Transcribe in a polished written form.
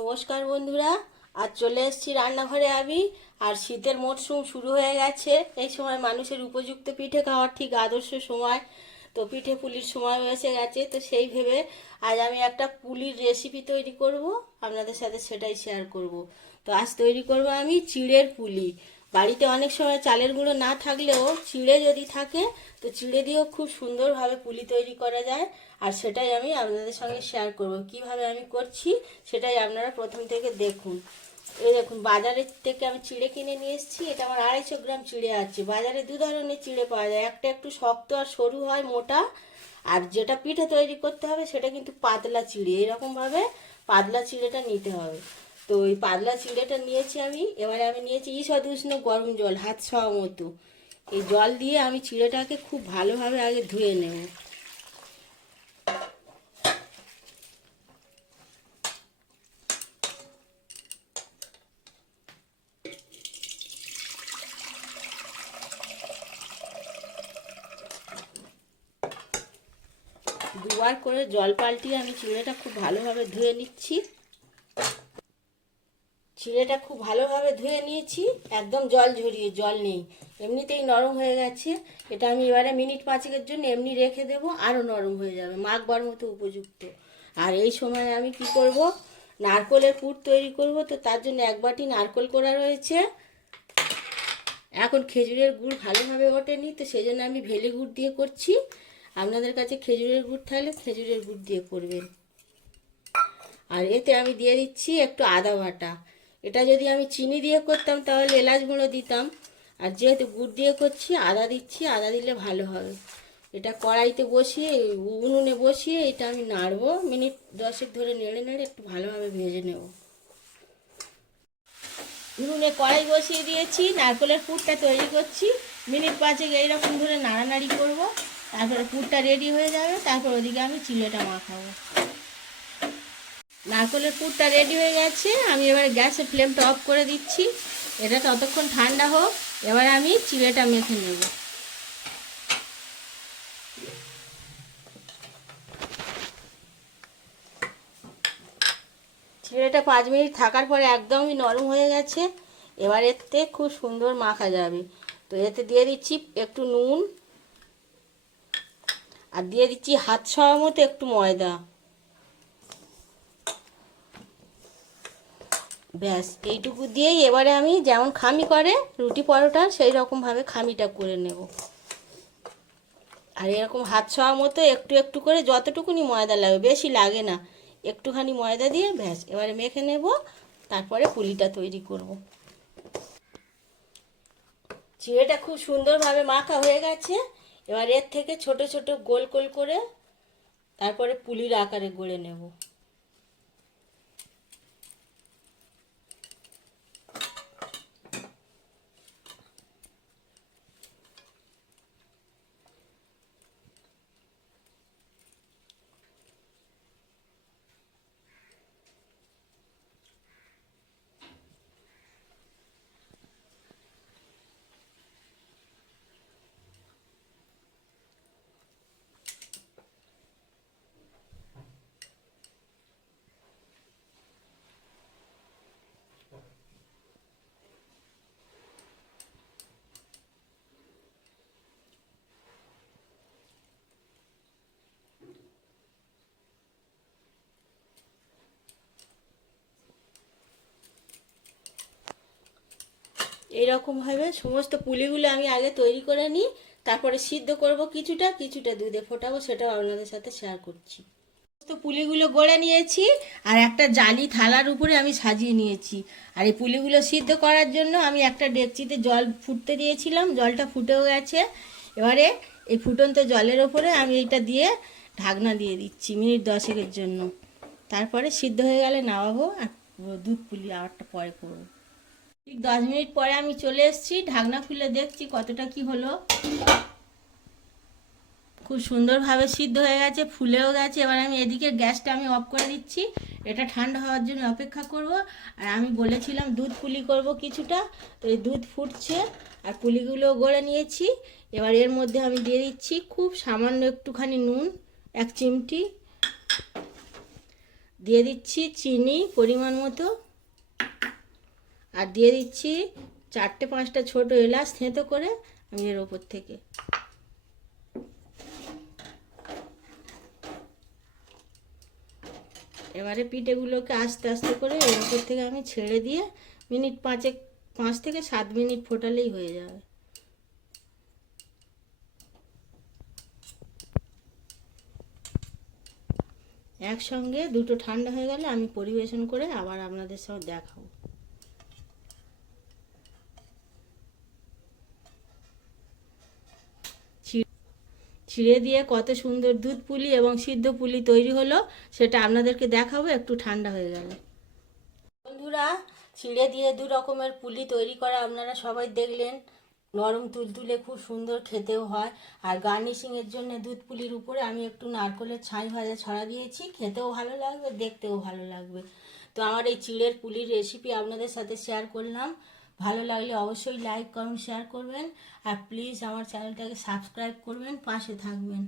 নমস্কার বন্ধুরা, আজ চলে এসেছি রান্নাঘরে আমি। আর শীতের মরশুম শুরু হয়ে গেছে। এই সময় মানুষের উপযুক্ত পিঠে খাওয়ার ঠিক আদর্শ সময়। তো পিঠে পুলির সময় এসে গেছে, তো সেই ভেবে আজ আমি একটা পুলির রেসিপি তৈরি করব, আপনাদের সাথে সেটাই শেয়ার করব। তো আজ তৈরি করব আমি চিড়ের পুলি। বাড়িতে অনেক সময় চালের গুঁড়ো না থাকলেও চিড়ে যদি থাকে তো চিড়ে দিয়েও খুব সুন্দরভাবে পুলি তৈরি করা যায়। আর সেটাই আমি আপনাদের সঙ্গে শেয়ার করব, কিভাবে আমি করছি সেটাই আপনারা প্রথম থেকে দেখুন। এই দেখুন, বাজারের থেকে আমি চিড়ে কিনে নিয়ে এসেছি। এটা আমার 250 গ্রাম চিড়ে আছে। বাজারে দু ধরনের চিড়ে পাওয়া যায়, একটা একটু শক্ত আর সরু হয়, মোটা। আর যেটা পিঠে তৈরি করতে হবে সেটা কিন্তু পাতলা চিড়ে। এরকমভাবে পাতলা চিড়েটা নিতে হবে। তো ওই পাতলা চিড়েটা নিয়েছি আমি। এবারে আমি নিয়েছি ঈষৎ উষ্ণ গরম জল, হাত ছোঁয়া মতো। এই জল দিয়ে আমি চিড়েটাকে খুব ভালোভাবে আগে ধুয়ে নেব। দুবার করে জল পাল্টিয়ে আমি চিড়েটা খুব ভালোভাবে ধুয়ে নিচ্ছি। চিড়েটা খুব ভালোভাবে ধুয়ে নিয়েছি, একদম জল ঝরিয়ে, জল নেই, এমনিতেই নরম হয়ে গেছে। এটা আমি এবারে মিনিট 5-এর জন্য এমনি রেখে দেবো, আরও নরম হয়ে যাবে, মাখবার মতো উপযুক্ত। আর এই সময় আমি কি করব, নারকেলের পুর তৈরি করব। তো তার জন্য 1 বাটি নারকেল কোড়া রয়েছে। এখন খেজুরের গুড় ভালোভাবে ওঠেনি, তো সেই জন্য আমি ভেলি গুড় দিয়ে করছি। আপনাদের কাছে খেজুরের গুড় থাকলে খেজুরের গুড় দিয়ে করবেন। আর এতে আমি দিয়ে দিচ্ছি একটু আদা বাটা। এটা যদি আমি চিনি দিয়ে করতাম তাহলে এলাচ গুঁড়ো দিতাম, আর যেহেতু গুড় দিয়ে করছি আদা দিচ্ছি, আদা দিলে ভালো হবে। এটা কড়াইতে বসিয়ে, উনুনে বসিয়ে এটা আমি নাড়বো, মিনিট 10 ধরে নেড়ে নেড়ে একটু ভালোভাবে ভেজে নেব। উনুনে কড়াই বসিয়ে দিয়েছি, নারকেলের পুরটা তৈরি করছি। মিনিট 5 এইরকম ধরে নাড়ানাড়ি করব, তারপরে পুরটা রেডি হয়ে যাবে। তারপর ওদিকে আমি চিড়েটা মাখাবো। নারকেলের পুরটা রেডি হয়ে গেছে, আমি এবার গ্যাসের ফ্লেমটা অফ করে দিচ্ছি। এটা ততক্ষণ ঠান্ডা হোক। এবার আমি চিড়েটা মেখে নেব। চিড়েটা 5 মিনিট থাকার পরে একদমই নরম হয়ে গেছে। এবার এতে খুব সুন্দর মাখা যাবে। তো এতে দিয়ে দিচ্ছি একটু নুন, আর দিয়ে দিচ্ছি হাত ছোঁয়া মতো একটু ময়দা। ব্যাস, এইটুকু দিয়েই এবারে আমি যেমন খামি করে রুটি পরোটা সেই রকমভাবে খামিটা করে নেব। আর এরকম হাত ছোঁয়া মতো একটু একটু করে যতটুকুনি ময়দা লাগে, বেশি লাগে না, একটুখানি ময়দা দিয়ে ব্যাস এবারে মেখে নেব। তারপরে পুলিটা তৈরি করব। চিড়েটা খুব সুন্দরভাবে মাখা হয়ে গেছে। এবার এর থেকে ছোট ছোট গোল গোল করে তারপরে পুলির আকারে গড়ে নেব। এইরকমভাবে সমস্ত পুলিগুলো আমি আগে তৈরি করে নিই, তারপরে সিদ্ধ করব, কিছুটা কিছুটা দুধে ফোটাবো, সেটাও আপনাদের সাথে শেয়ার করছি। সমস্ত পুলিগুলো গড়ে নিয়েছি, আর একটা জালি থালার উপরে আমি সাজিয়ে নিয়েছি। আর এই পুলিগুলো সিদ্ধ করার জন্য আমি একটা ডেকচিতে জল ফুটতে দিয়েছিলাম, জলটা ফুটেও গেছে। এবারে এই ফুটন্ত জলের ওপরে আমি এটা দিয়ে ঢাকনা দিয়ে দিচ্ছি মিনিট 10-এর জন্য। তারপরে সিদ্ধ হয়ে গেলে নামাবো, আর দুধ পুলি আবারটা পরে করবো। ঠিক 10 মিনিট পরে আমি চলে এসেছি, ঢাকনা খুলে দেখছি কতটা কি হলো। খুব সুন্দরভাবে সিদ্ধ হয়ে গেছে, ফুলেও গেছে। এবার আমি এদিকে গ্যাসটা আমি অফ করে দিচ্ছি, এটা ঠান্ডা হওয়ার জন্য অপেক্ষা করব। আর আমি বলেছিলাম দুধ পুলি করব কিছুটা, তো এই দুধ ফুটছে আর পুলিগুলো গড়ে নিয়েছি। এবার এর মধ্যে আমি দিয়ে দিচ্ছি খুব সামান্য একটুখানি নুন, 1 চিমটি। দিয়ে দিচ্ছি চিনি পরিমাণ মতো, আর দিয়ে দিচ্ছি 4-5টা ছোট এলাচ থেঁতো করে আমি এর ওপর থেকে। এবারে পিঠেগুলোকে আস্তে আস্তে করে এর ওপর থেকে আমি ছেড়ে দিয়ে মিনিট 5 থেকে 7 মিনিট ফোটালেই হয়ে যাবে। একসঙ্গে দুটো ঠান্ডা হয়ে গেলে আমি পরিবেশন করে আবার আপনাদের সঙ্গে দেখাবো। ছিঁড়ে দিয়ে কত সুন্দর দুধ পুলি এবং সিদ্ধ পুলি তৈরি হলো সেটা আপনাদেরকে দেখাবো একটু ঠান্ডা হয়ে গেলে। বন্ধুরা, ছিঁড়ে দিয়ে 2 রকমের পুলি তৈরি করা আপনারা সবাই দেখলেন। নরম তুলতুলে খুব সুন্দর খেতেও হয়। আর গার্নিশিংয়ের জন্য দুধ পুলির উপরে আমি একটু নারকেলের ছাই ভাজা ছড়া দিয়েছি, খেতেও ভালো লাগবে, দেখতেও ভালো লাগবে। তো আমার এই চিড়ের পুলির রেসিপি আপনাদের সাথে শেয়ার করলাম। ভালো লাগলে অবশ্যই লাইক কমেন্ট শেয়ার করবেন, আর প্লিজ আমার চ্যানেলটাকে সাবস্ক্রাইব করবেন, পাশে থাকবেন।